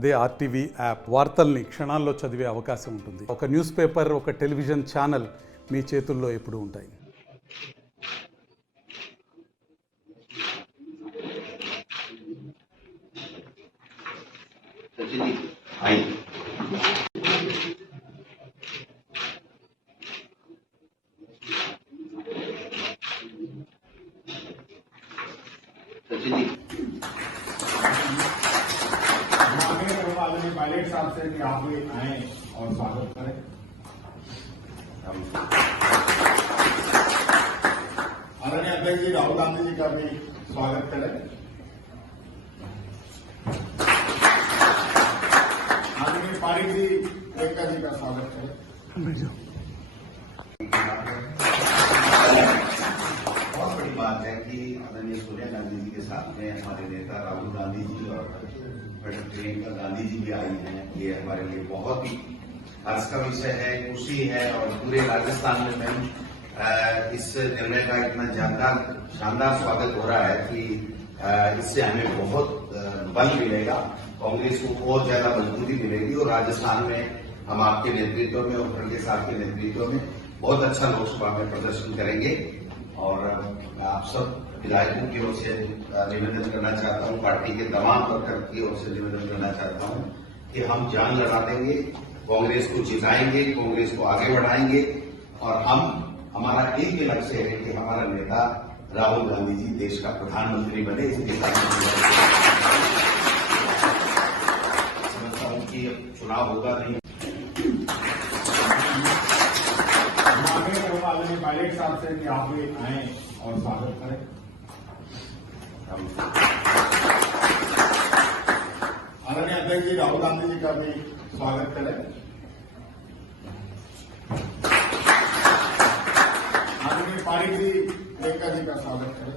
అదే RTV app వార్తల్ని క్షణాల్లో చదివే అవకాశం ఉంటుంది. ఒక న్యూస్ పేపర్, ఒక టెలివిజన్ ఛానల్ మీ చేతుల్లో ఎప్పుడూ ఉంటాయి. पायलट साहब से कि आप भी आए और स्वागत करें। आदरणीय अध्यक्ष जी राहुल गांधी जी का भी स्वागत करें। आदरणीय पारिक जी प्रियंका जी का स्वागत करें। बहुत बड़ी बात है कि आदरणीय सोनिया गांधी जी के साथ में हमारे नेता राहुल गांधी जी और प्रियंका गांधी जी भी आई हैं। ये हमारे लिए बहुत ही हर्ष का विषय है, खुशी है और पूरे राजस्थान में मैम इस निर्णय का इतना शानदार स्वागत हो रहा है कि इससे हमें बहुत बल मिलेगा, कांग्रेस को और ज्यादा मजबूती मिलेगी और राजस्थान में हम आपके नेतृत्व में और खड़गे साहब के नेतृत्व में बहुत अच्छा लोकसभा में प्रदर्शन करेंगे। और मैं आप सब विधायकों की ओर से निवेदन करना चाहता हूं, पार्टी के तमाम वर्कर की ओर से निवेदन करना चाहता हूं कि हम जान लड़ा देंगे, कांग्रेस को जिताएंगे, कांग्रेस को आगे बढ़ाएंगे और हमारा एक ही लक्ष्य है कि हमारा नेता राहुल गांधी जी देश का प्रधानमंत्री बने। इसके समझता हूं कि चुनाव होगा नहीं। पायलट साहब से कि आप भी आए और स्वागत करें। आदरणीय अध्यक्ष जी राहुल गांधी जी का भी स्वागत करें। आदरणीय पारिक जी प्रियंका जी का स्वागत करें।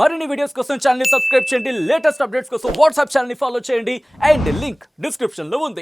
మరిన్ని వీడియోస్ కోసం ఛానల్ ని సబ్స్క్రైబ్ చేయండి, లేటెస్ట్ అప్డేట్స్ కోసం వాట్సాప్ ఛానల్ ని ఫాలో చేయండి అండ్ లింక్ డిస్క్రిప్షన్ లో ఉంది.